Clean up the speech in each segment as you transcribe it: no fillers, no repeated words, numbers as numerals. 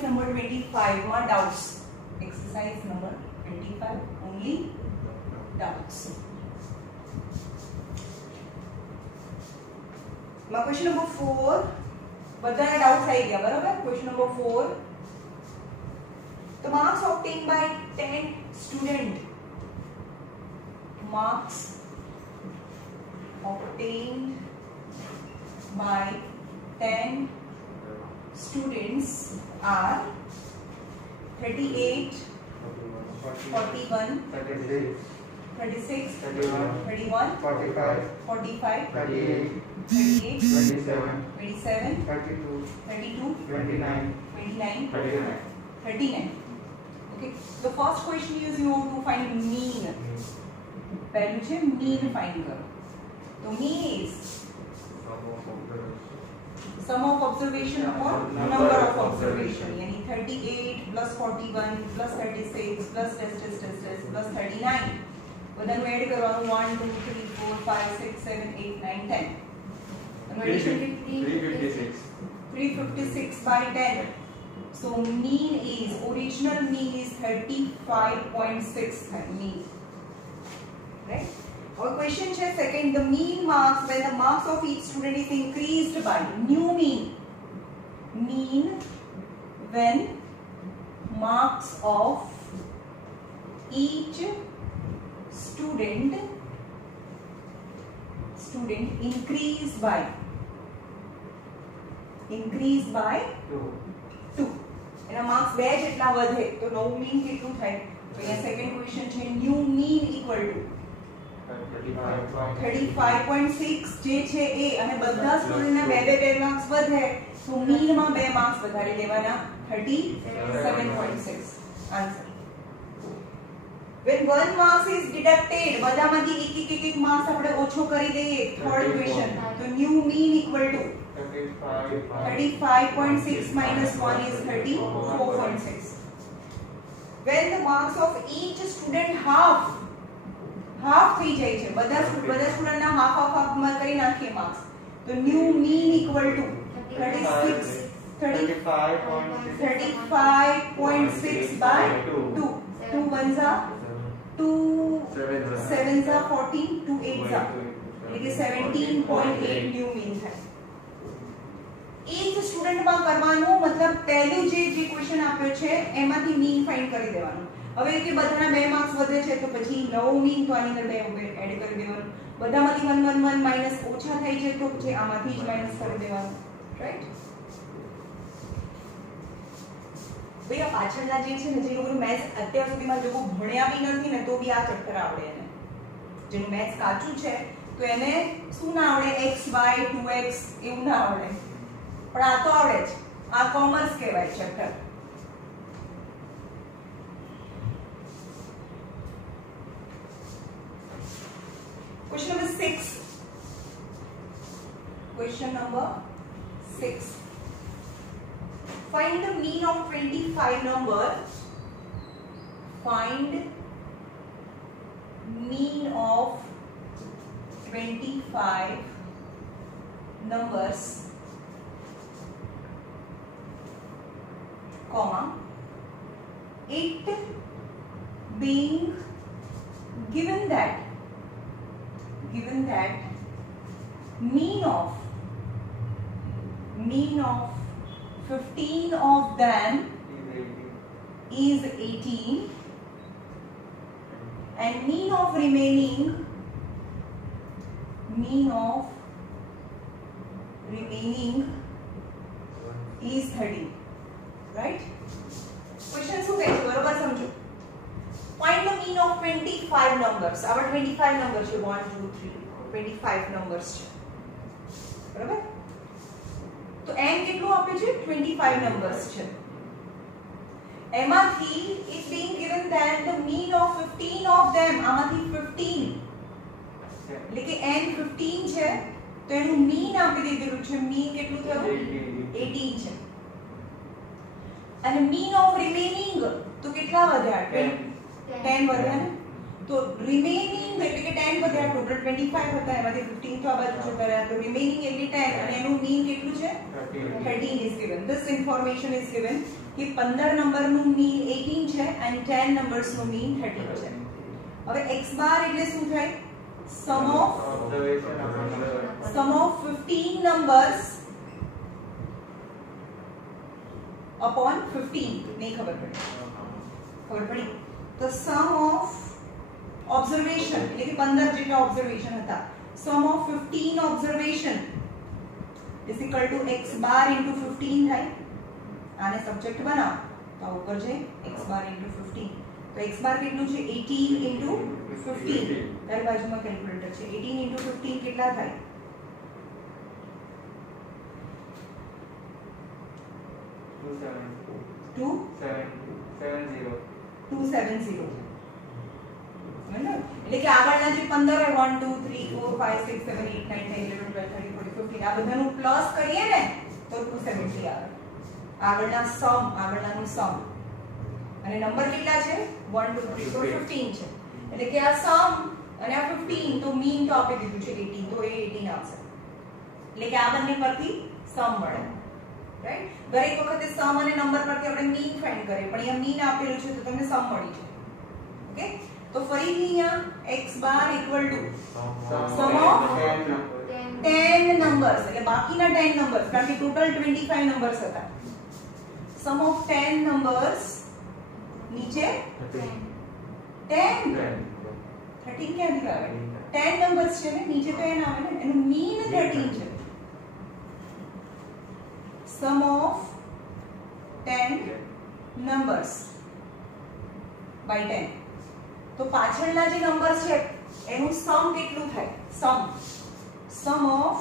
exercise number 25 માં doubts. Exercise number 25 only doubts. માં question number 4 બધાના doubts આવી ગયા બરાબર. question number 4, the marks obtained by 10 student, marks obtained by 10 students are 38, 41, 36, 31, 45, 38, 27, 32, 29. Okay, the first question is you have to find mean. पहलू છે mean find करो. तो mean is sum of observation upon number of observation. यानी 38 plus 41 plus 36 plus test plus 39. બધાનું એડ કરવાનું 1 2 3 4 5 6 7 8 9 10. અને એડિશન 356 by 10. So mean is, original mean is 35.6 mean. Right? Our question is second, the mean marks when the marks of each student is increased by new mean. Mean when marks of each student increase by 2. એના માર્ક્સ 2 જેટલા વધે તો નવું મીન કેટલું થાય? તો અહીંયા second question છે ન્યુ મીન ઇક્વલ ટુ 35.6 જે છે એ, અને બધા સ્ટુડન્ટના 2 માર્ક્સ વધે તો મીનમાં 2 માર્ક્સ વધારી દેવાના 37.6. Answer. When 1 marks is deducted, બધામાંથી એક માર્ક્સ આપણે ઓછો કરી દઈએ. થર્ડ ક્વેશ્ચન, તો ન્યુ મીન ઇક્વલ ટુ 35.6 minus 1 is 34.6. When the marks of each student half થઈ જાય છે, બધા સ્ટુડન્ટના half માં કરી નાખીએ માર્ક્સ, તો ન્યુ મીન ઇક્વલ ટુ 35.6 by 2. 2 1s are 2 7s are 14, 2 8s are, એટલે કે 17.8 ન્યુ મીન થાય. એક સ્ટુડન્ટ માં કરવાનું મતલબ પહેલું જે ક્વેશ્ચન આપ્યો છે એમાંથી મીન ફાઇન્ડ કરી દેવાનું. હવે કે બધાના 2 માર્ક્સ વધે છે તો પછી નવો મીન તો આની અંદર 2 એડ કરી દેવાનું. બધામાંથી 1 1 1 માઈનસ ઓછા થઈ જાય તો પછી આમાંથી જ માઈનસ કરી દેવાનું. રાઈટ? ભાઈ આ પાછળના જે છે ને, જે લોકોનું મેથ્સ અત્યાર સુધીમાં જો ભણ્યા બી નથી ને તો બી આ ચેપ્ટર આવડે એને. જેનું મેથ્સ કાચું છે તો એને શું ના આવડે? x y 2x એવું ના આવડે, પણ આ તો આવડે જ. આ કોમર્સ કહેવાય chapter. Question number 6. Question number 6. Find the mean of 25 number. Find mean of 25 numbers, comma, it being given that mean of 15 of them is 18 and mean of remaining is 30. Right? Question શું કહે છે બરોબર સમજો. Find the mean of 25 numbers. Our 25 numbers છે 1 2 3 25 numbers છે બરાબર. તો n કેટલું આપ્યું છે? 25 numbers છે. એમાંથી it being given that the mean of 15 of them, આમાંથી 15 એટલે કે n 15 છે તો એનું mean આપી દીધેલું છે. mean કેટલું થયું? 18 છે. અને mean of remaining તો કેટલા વધ્યા? 10 વધ્યા ને. તો remaining એટલે કે 10 વધ્યા, ટોટલ 25 હતા, એમાંથી 15 તો આ બાજુ જતા રહ્યા, તો remaining એટલે 10 અને એનું mean કેટલું છે? 13 is given. This information is given કે 15 નંબરનું મીન 18 છે and 10 નંબર્સનું મીન 13 છે. હવે x બાર એટલે શું થાય? sum of 15 numbers upon 15. नहीं खबर पड़ी. तो sum of observation એટલે કે 15 જેટલા observation હતા. sum of 15 observation is equal to x bar into 15 થાય. આને સબ્જેક્ટ બનાવો તો આ ઉપર છે x bar into 15. તો x bar કેટલું છે? 18 into 15. તારી બાજુમાં કેલ્ક્યુલેટર છે. 18 into 15 કેટલા થાય? 270. એટલે કે આગળના જે 15 1 2 3 4 5 6 7 8 9 10 11 12 13 14 15 આ બધાનું પ્લસ કરીએ ને તો 270 આવે. આગળનાનું સમ અને નંબર કેટલા છે? 1 2 3 4 15 છે. એટલે કે આ સમ અને આ 15 તો મીન તો આપી દીધું છે 18 તો એ 18 આવશે. એટલે કે આ બંને પરથી સમ મળે. રાઈટ? દરેક વખતે સમ અને નંબર પરથી આપણે મીન ફાઇન્ડ કરીએ પણ અહીંયા મીન આપેલું છે તો તમને સમ મળી છે. ઓકે? તો ફરીથી અહીંયા x bar equal to sum of 10 numbers એટલે બાકીના 10 નંબર્સ કારણ કે ટોટલ 25 નંબર્સ હતા. સમ ઓફ 10 નંબર્સ નીચે 10 13 ક્યાંથી આવે? 10 નંબર્સ છે ને નીચે તો n આવે ને એનું મીન 13 છે. sum of 10 numbers by 10. તો પાછળના જે નંબર્સ છે એનું સમ કેટલું થાય? sum of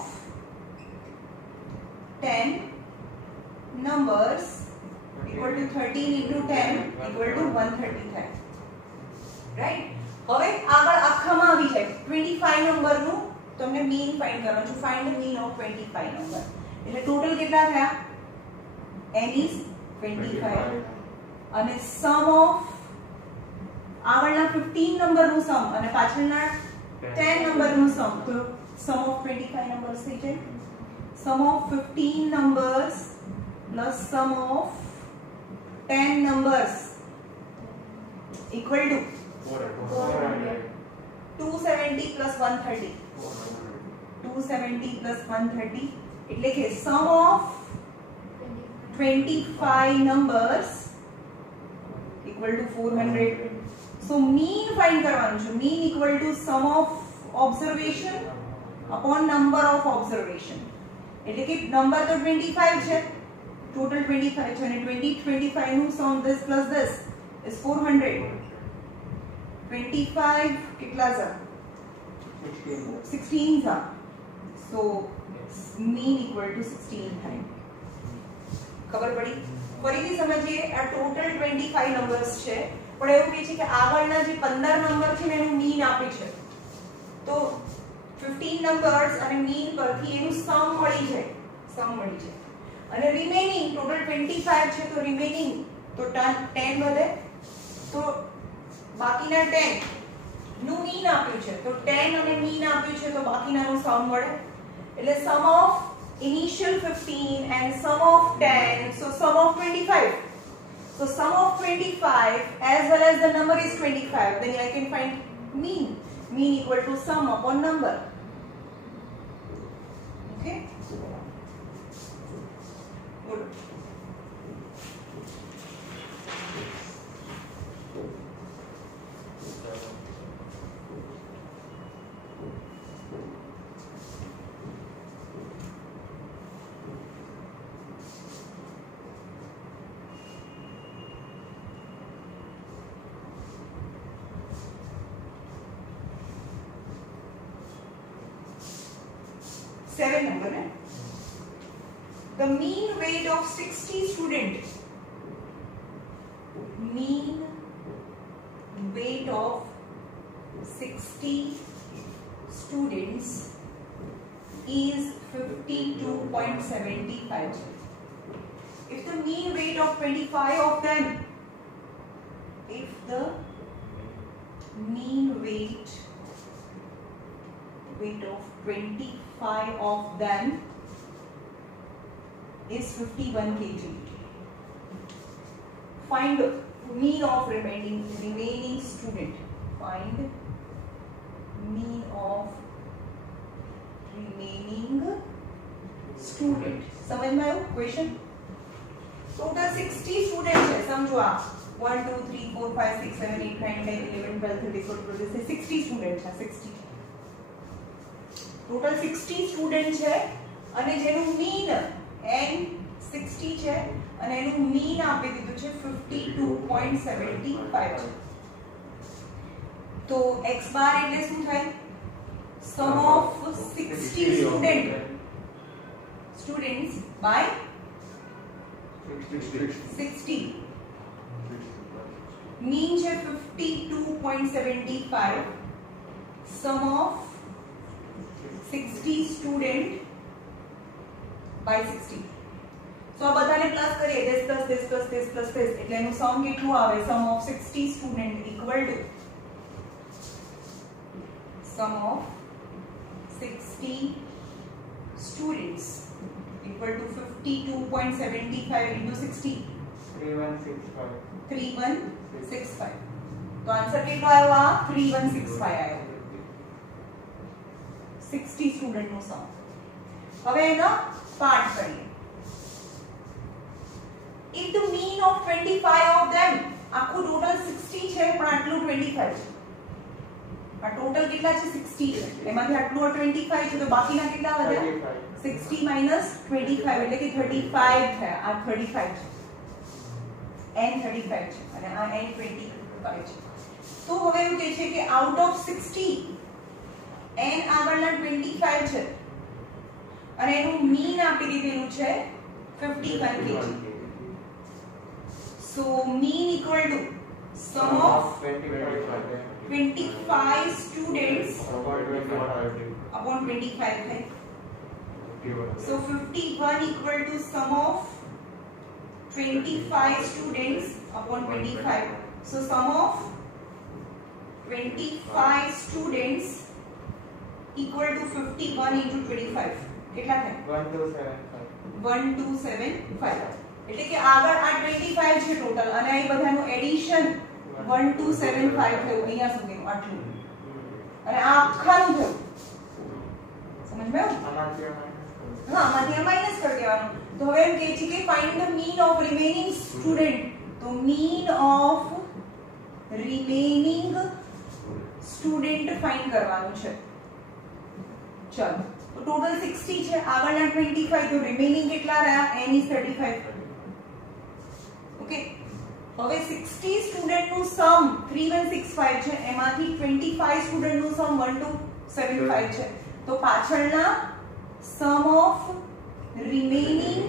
10 numbers equal to 13 into 10 equal to 130 થાય. રાઈટ? હવે આગળ આખામાં આવી જાય 25 નંબરનું તમને મીન ફાઇન્ડ કરવાનું છે. ફાઇન્ડ ધ મીન ઓફ 25 નંબર. એટલે ટોટલ કેટલા થયા? n is 25 અને sum of આગળના 15 નંબરનું સમ અને પાછળના 10 નંબરનું સમ તો sum of 25 નંબર્સ થઈ જાય. sum of 15 numbers plus sum of 10 numbers equal to 270 plus 130. 270 plus 130 એટલે કે sum of 25 numbers equal to 400. So mean find કરવાનું છે. mean equal to sum of observation upon number of observation. એટલે કે નંબર તો 25 છે, ટોટલ 25 છે અને 25 નું sum this plus this is 400. 25 કેટલા છે? 16 છે. So mean equal to 16 થાય. ખબર પડી? ફરીથી સમજીએ આ ટોટલ 25 નંબર્સ છે પણ એવું કહે છે કે આગળના જે 15 નંબર છે એનું મીન આપી છે તો 15 નંબર્સ અને મીન પરથી એનું સમ મળી જાય અને રિમેનિંગ ટોટલ 25 છે તો રિમેનિંગ તો 10 વધે તો બાકીના 10 નું મીન આપ્યું છે તો 10 અને મીન આપ્યું છે તો બાકીનાનું સમ મળે. એટલે sum of initial 15 and sum of 10, so sum of 25. So sum of 25 as well as the number is 25, then I can find mean equal to sum upon number. Okay, good. Seven number है. The mean weight of 60 students. Mean weight of 60 students is 52.75. If the mean weight of 25 of them, if the mean weight of 25 of them is 51 kg. find mean of remaining student. Find mean of remaining student. समझ में आयो question? Total 60 स्टूडेंट है, समझो आप 1 2 3 4 5 6 7 8 9 10 11 12 13 14 15 60 સ્ટુડન્ટ છે 60 ટોટલ 60 સ્ટુડન્ટ છે અને જેનું મીન n 60 છે અને એનું મીન આપી દીધું છે 52.75 છે. તો x બાર એટલે શું થાય? sum of 60 students by 60. मीन है 52.75. sum of 60 student by 60. so આ બધાને પ્લસ કરીએ, this plus this plus this plus this એટલે એનું સમ કેટલું આવે? sum of 60 student equal to sum of 60 students equal to 52.75 into 60 3165. तो आंसर કેટલો આવ્યો? આ 3165 આવ્યો. 60 સ્ટુડન્ટ નો સમ. હવે એનો પાર્ટ કરીએ. if the mean of 25 of them, આખું ટોટલ 60 છે પણ આટલું 25 છે. આ ટોટલ કેટલા છે? 60 છે. એમાંથી આટલું 25 છે તો બાકીના કેટલા વધ્યા? 60 minus 25 એટલે કે 35 થયા. આ 35 છે, n 35 છે અને આ n 25 છે. તો હવે એવું કહે છે કે આઉટ ઓફ 60 n આગળના 25 છે અને એનું મીન આપી દીધેલું છે 51 kg. સો mean equal to sum of 25 students upon 25 है. So 51 equal to sum of 25 students upon 25. So sum of 25 students equal to 51 into 25. કેટલા થાય? 1275. એટલે કે આગળ આ 25 છે ટોટલ અને આ બધાનું એડિશન 1275 થયું અહીંયા સુધીનું આટલું અને આ આખાનું થયું. સમજ में? हाँ आમાંથી આ માઈનસ કરી દેવાનું. તો હવે એમ કહે છે કે find the mean of remaining student. તો mean of remaining student find કરવાનું છે. ચલો તો ટોટલ 60 છે, આગળના 25 તો રિમેનિંગ કેટલા રહ્યા? n is 35. ઓકે, હવે 60 સ્ટુડન્ટ નું સમ 3165 છે, એમાંથી 25 સ્ટુડન્ટ નું સમ 1275 છે. તો પાછળના sum of remaining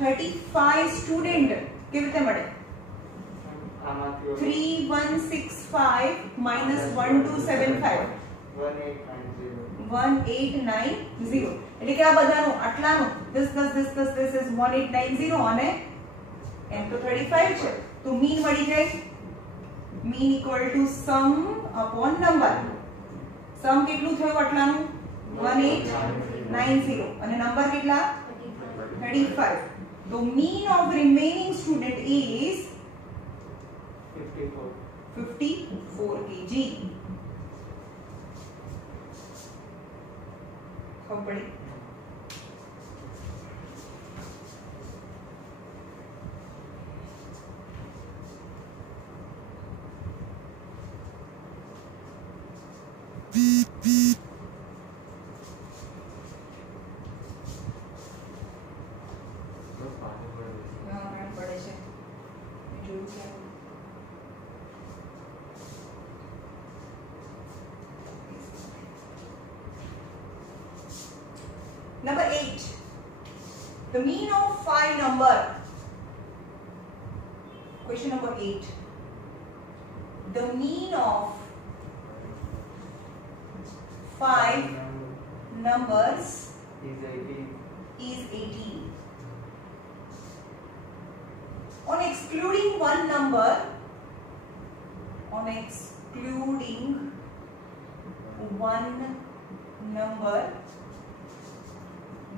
35 student કેવી રીતે મળે? 3165 minus 1275 1890. એટલે કે આ બધાનું આટલાનું this plus this plus this is 1890 અને n તો 35 છે તો મીન મળી જાય. Mean equal to sum upon number. સમ કેટલું થયું આટલાનું? 1890 અને નંબર કેટલા? 35. તો mean of remaining student is 54 kg. ખબર પડી? Number 8. The mean of 5 number. Question number 8. The mean of 5 numbers is 18. On excluding one number,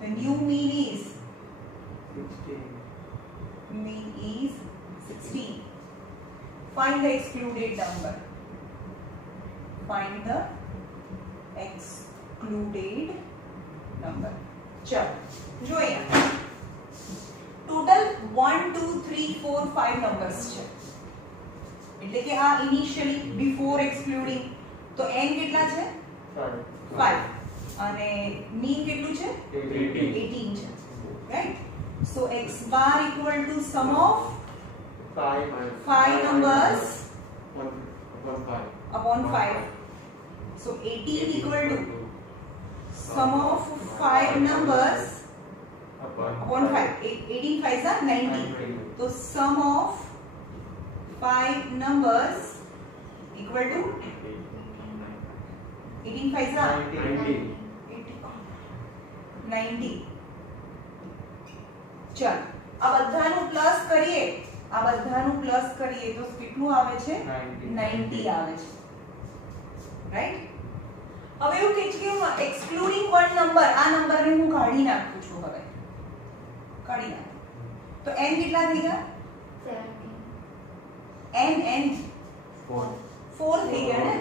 the new mean is 16. Mean is 16. Find the excluded number. Find the excluded number. चलो जो यहाँ टोटल 1 2 3 4 5 નંબર્સ છે એટલે કે આ initially before એક્સક્લુડિંગ તો n કેટલા છે 5 અને મીન કેટલું છે 18 છે right so x bar equal to sum of 5 numbers upon 5 so 18 equal to sum of 5 numbers upon 5 18 5s are 90 so sum of 5 numbers equal to 18 5s are 90 चल આ બધાનું પ્લસ કરીએ તો કેટલું આવે છે 90 આવે છે રાઈટ હવે એવું કે છે કે એક્સક્લુડિંગ વન નંબર આ નંબરને હું કાઢી નાખું છું હવે કાઢી નાખું તો n કેટલા થઈ ગયા 17 n 4 થઈ ગયા ને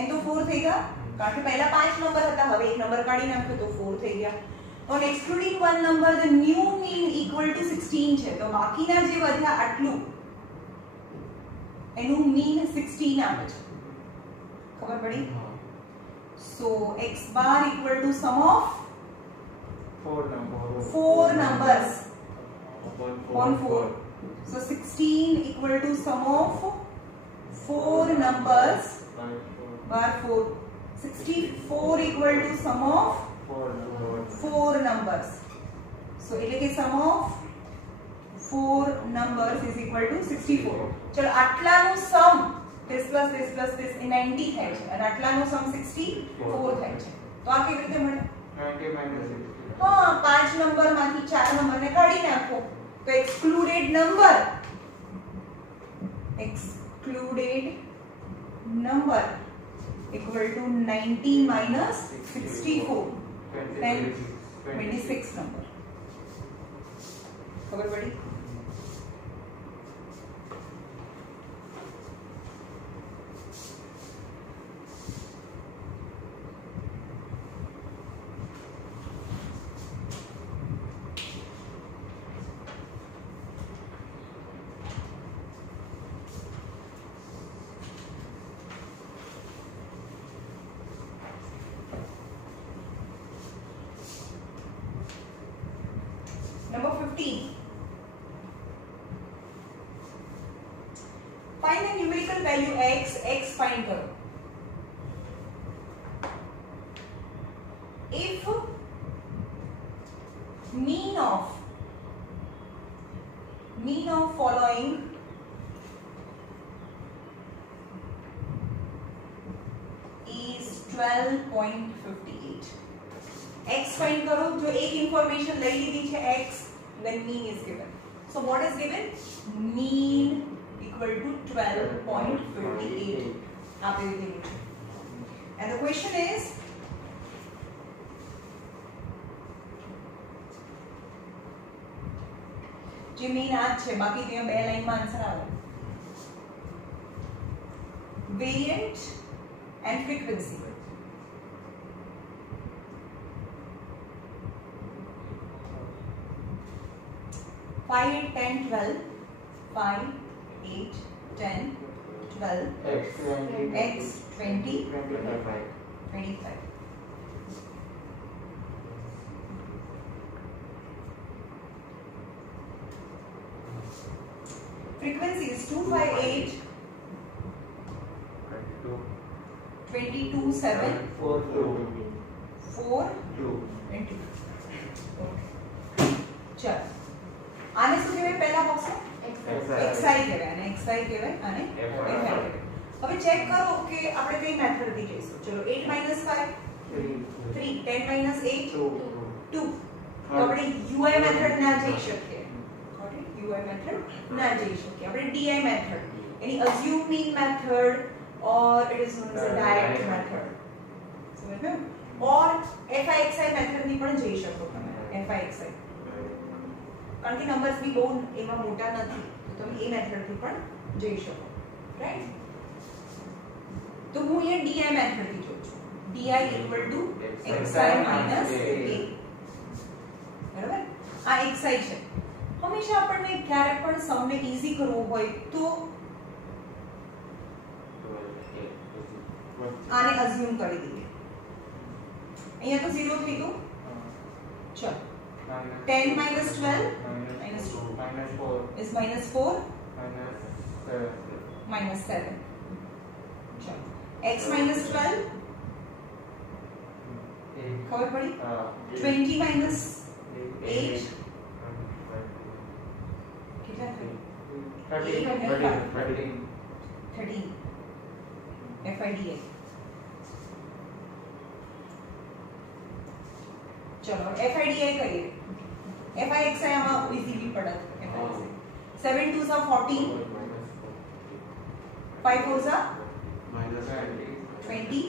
n તો 4 થઈ ગયા કારણ કે પહેલા 5 નંબર હતા હવે એક નંબર કાઢી નાખ્યો તો 4 થઈ ગયા on excluding one number the new mean equal to 16 છે તો બાકીના જે વધ્યા આટલું એનું mean 16 આવે છે ખબર પડી so x bar equal to sum of 4 numbers upon 4 so 16 equal to sum of 4 numbers bar 4 64 equal to sum of 4 numbers so એટલે કે sum of 4 numbers is equal to 64 ચલો આટલાનું sum this plus this plus this એ 90 થાય છે અને આટલાનું sum 64 થાય છે તો આ કેવી રીતે મળે 90 હા 5 નંબરમાંથી 4 નંબરને કાઢી નાખો તો excluded number equal to 90 minus 64 then 26 number खबर पड़ी Number 15. Find the numerical value x. X find करो. If mean of following is 12.58. X find करो जो एक information ले ली थी x then mean is given. So what is given? Mean equal to 12.58. And the question is જે mean આ છે બાકી ત્યાં બે લાઈનમાં આન્સર આવે variant and frequency 5, 8, 10, 12. 5, 8, 10, 12. X 20, 25. Frequency is 258, 22, 7, 4, 2. चल आने શું કહેવાય પહેલા બોક્સમાં xi કહેવાય અને xi કહેવાય અને fi કહેવાય હવે ચેક કરો કે આપણે કઈ મેથડ થી જઈશું ચલો 8 5 3 10 8 2 તો આપણે ui મેથડ ના જઈ શકીએ ઓકે ui મેથડ ના જઈ શકીએ આપણે di method any assuming method or it is known as a direct method સમજ્યો or fi xi મેથડ ની પણ જઈ શકો તમે fi xi કારણ કે નંબર્સ બી બહુ એમાં મોટા નથી તમે એ મેથડથી પણ જઈ શકો, રાઈટ? તો હું અહીંયા ડીઆઈ મેથડથી જોઉં છું. DI equal to xi minus a, બરાબર? આ xi છે. હંમેશા આપણને ક્યારે પણ સમને ઈઝી કરવું હોય તો આને અઝ્યુમ કરી દઈએ. અહીંયા તો 0 થઈ ગયું. ચલો 10 minus 12 minus 2 minus 4 is minus 4 minus 7. चलो x minus 12 खबर पड़ी? 20 minus 8 कितना था? 13 FIDA. चलो FIDA करिए. FIXI आमा इजीली पढ़ा था. 7 2s are 14, 5 4s are -20,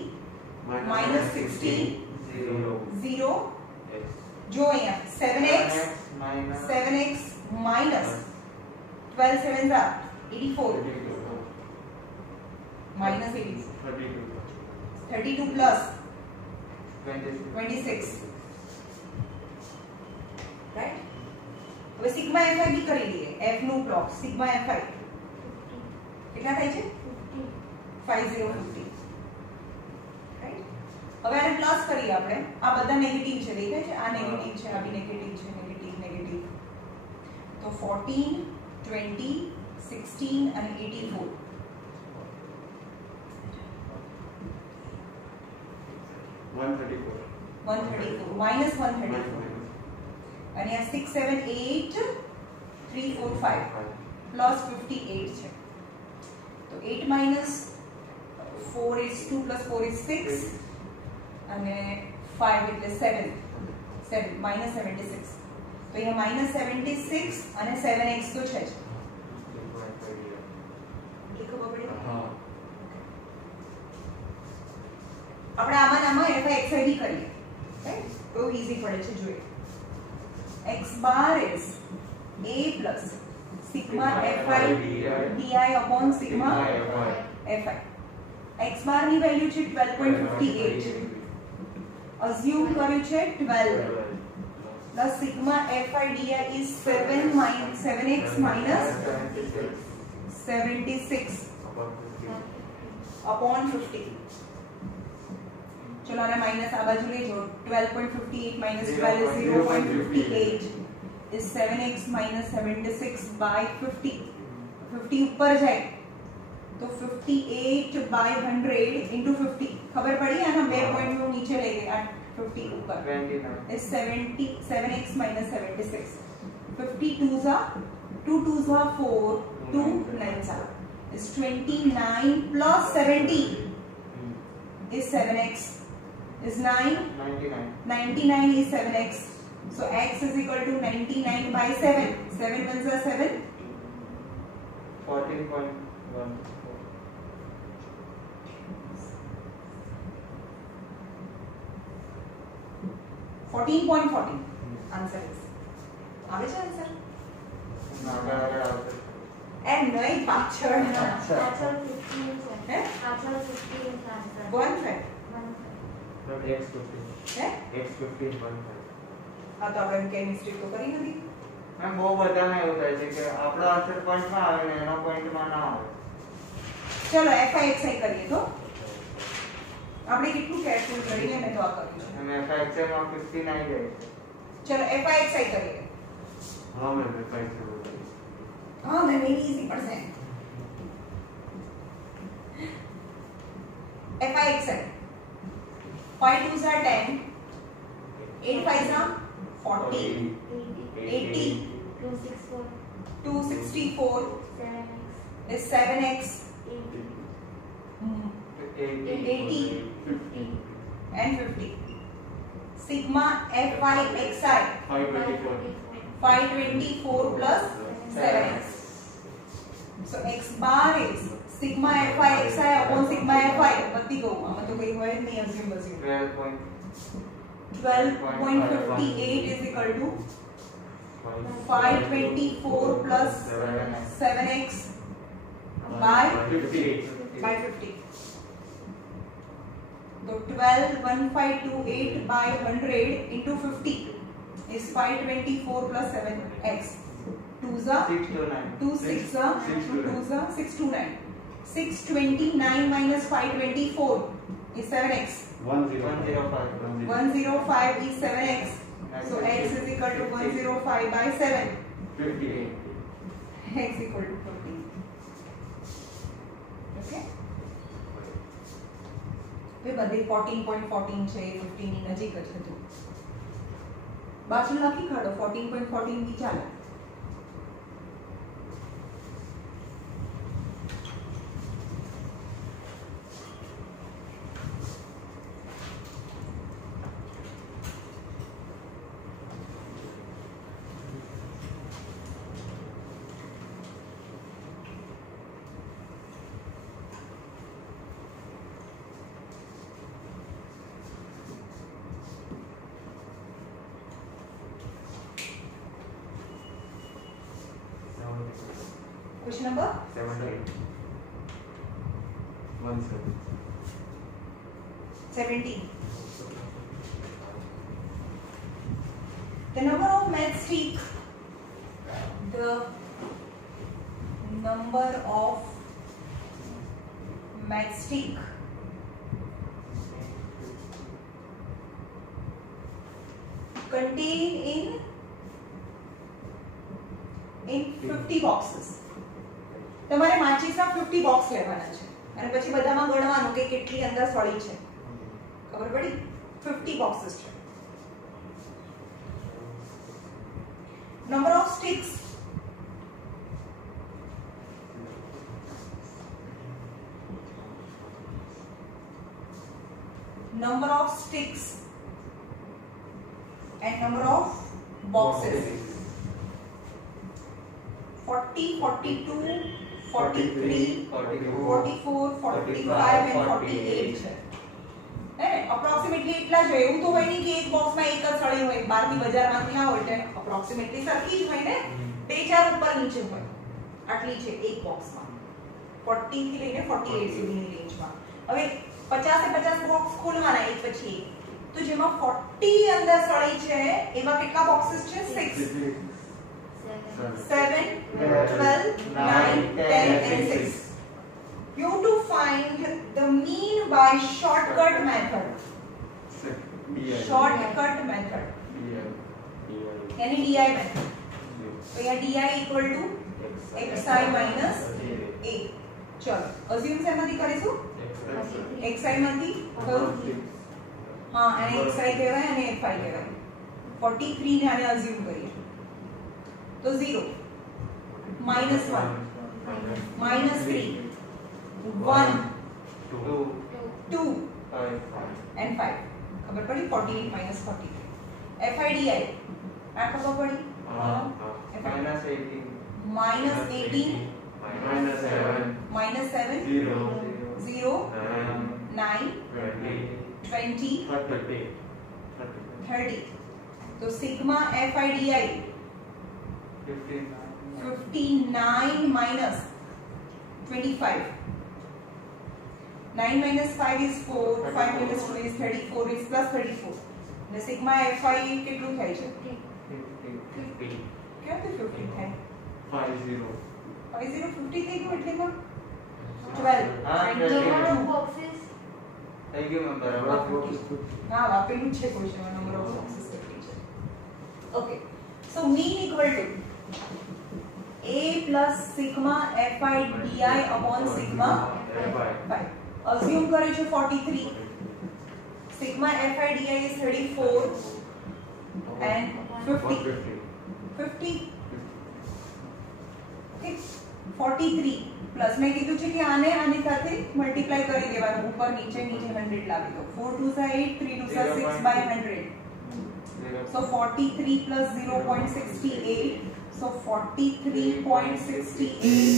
-16, 0. जो यहाँ 7x minus 12 7s are 84, minus 32 plus 26. राइट? હવે સિગ્મા fi બી કરી લઈએ. f નું પ્લોટ સિગ્મા fi કેટલા થાય છે? 5050. રાઈટ? હવે આને પ્લસ કરીએ આપણે. આ બધા નેગેટિવ છે, દેખાય છે? આ નેગેટિવ છે, આ બી નેગેટિવ છે, નેગેટિવ. તો 14 20 16 અને 84. 134 minus 134. અને આ 6 7 8 3 4 5 પ્લસ 58 છે. તો 8 minus 4 is 2 plus 4 is 6 અને 5 એટલે 7 minus 76. તો અહીંયા minus 76 અને 7x તો છે જ. ખબર પડી? આપણે આમાં fxi બી કરીએ, રાઈટ? તો ઈઝી પડે છે. જોઈએ x bar is a plus sigma fi di upon sigma fi. x bar ની વેલ્યુ છે 12.58. અઝ્યુમ કર્યું છે 12 plus sigma fi di is 7x minus 76 upon 50. चलो आना माइनस आ बाजू ले जो 12.58 minus 12 is 0.58 is 7x minus 76 by 50. 50 ऊपर जाए तो 58 by 100 into 50. खबर पड़ी? आना 2 पॉइंट में नीचे ले गए 50 ऊपर is 7x minus 76. 52s are 2 2s are 4, 2 9s are is 29 plus 70 is 7x. is 9 99 is 7x. So x is equal to 99 by 7. 7 ones are 7. 14.14. 14.14 answer is. આવે છે આન્સર? આગળ આવશે. એમ નહીં પાછળ. પાછળ 15 છે. હે? પાછળ 15 છે આન્સર. 1 છે. x15 હે? x15 1 આ તો આપણે કેમિસ્ટ્રી તો કરી નથી. મેં બહુ બધામાં એવું થાય છે કે આપણો આન્સર પોઈન્ટમાં આવે ને એનો પોઈન્ટમાં ના આવે. ચલો fixi કરીએ તો આપણે કેટલું કેલ્ક્યુલેટ કરીને મેં તો આ કર્યું છે. અને fxi માં 15 આવી જાય છે. ચલો fixi કરીએ. હા મેં fxi બોલી. હા મેં ઈઝી પડશે. fixi 5 2s are 10, 8 5s are 40, 80, 264 264 7x is 7x 80 80 50 and 50. Sigma fixi 524 plus 7x. So x bar is sigma fixi upon sigma fi. બધી કહું આમાં તો કઈ હોય જ નહીં. અઝ્યુમ 12.58 is equal to 524 plus 7x by 50. So 121528 by 100 into 50 is 524 plus 7x. 2s are 2, 6 are 2s are 629. 629 minus 524 is 7x. 105 is 7x. So x is equal to 105 by 7. 58. X equal to 15. Okay. वे बधे 14.14 છે 15 ની નજીક જ હતું. બાજુ લખી કાઢો 14.14 બી ચાલે. Question number 17. The number of matchstick. The number of matchstick contained in 50 boxes. તમારે માચીસના 50 બોક્સ લેવાના છે અને પછી બધામાં ગણવાનું કે કેટલી અંદર સળી છે. ખબર પડી? 50 બોક્सेस છે. Number of sticks. Number of sticks and number of boxes. 40, 42, 43, 44, 45 and 48 છે. હે અપ્રોક્સિમેટલી એટલા જ હોય. એવું તો હોય નહીં કે એક બોક્સમાં એક જ સળી હોય. બહારથી બજારમાંથી લાવો એટલે અપ્રોક્સિમેટલી સરખી જ હોય ને. બે ચાર ઉપર નીચે હોય. આટલી છે એક બોક્સમાં. 40 થી લઈને 48 સુધીની રેન્જમાં. હવે 50 એ 50 બોક્સ ખોલવાના એક પછી એક. તો જેમાં 40 અંદર સળી છે એમાં કેટલા બોક્सेस છે? 6. 7, 12, 9, 10 and 6. You have to find the mean by shortcut method. Shortcut method. यानी DI method. तो यहाँ DI equal to XI minus A. चलो assume से मती करें XI मती हाँ यानी XI के वाय यानी FI के वाय 43 ने आने assume करिए तो 0 minus 1 minus 3 1 2 and 5 खबर पड़ी 48 minus 43 FIDI आ खबर पड़ी minus 18 minus 18 minus 7 0 9 20 30 तो sigma FIDI 59 minus 25. 9 minus 5 is 4. 5 minus 2 is 34 is plus 34. The sigma FI કેટલું થાય છે? 50. ક્યાંથી 50 થાય? 50. 50 50 થઈ ગયું એટલે માં 12. Number of boxes. થઈ ગયું મેં બરાબર. ના આપેલું છે ક્વેશ્ચનમાં નંબર ઓફ બોક્सेस કેટલી છે. Okay. So mean equal to A plus sigma FI DI upon sigma FI. Assume करे छो 43. Sigma FI DI is 34 and 50. 50. Okay. 43 plus मैं कीधु छे कि आने आने साथे मल्टीप्लाई करी देवानुं ऊपर नीचे नीचे 100 लावी दो. 4 2 are 8 3 2 are 6 by 100. So 43 plus 0.68. So 43.68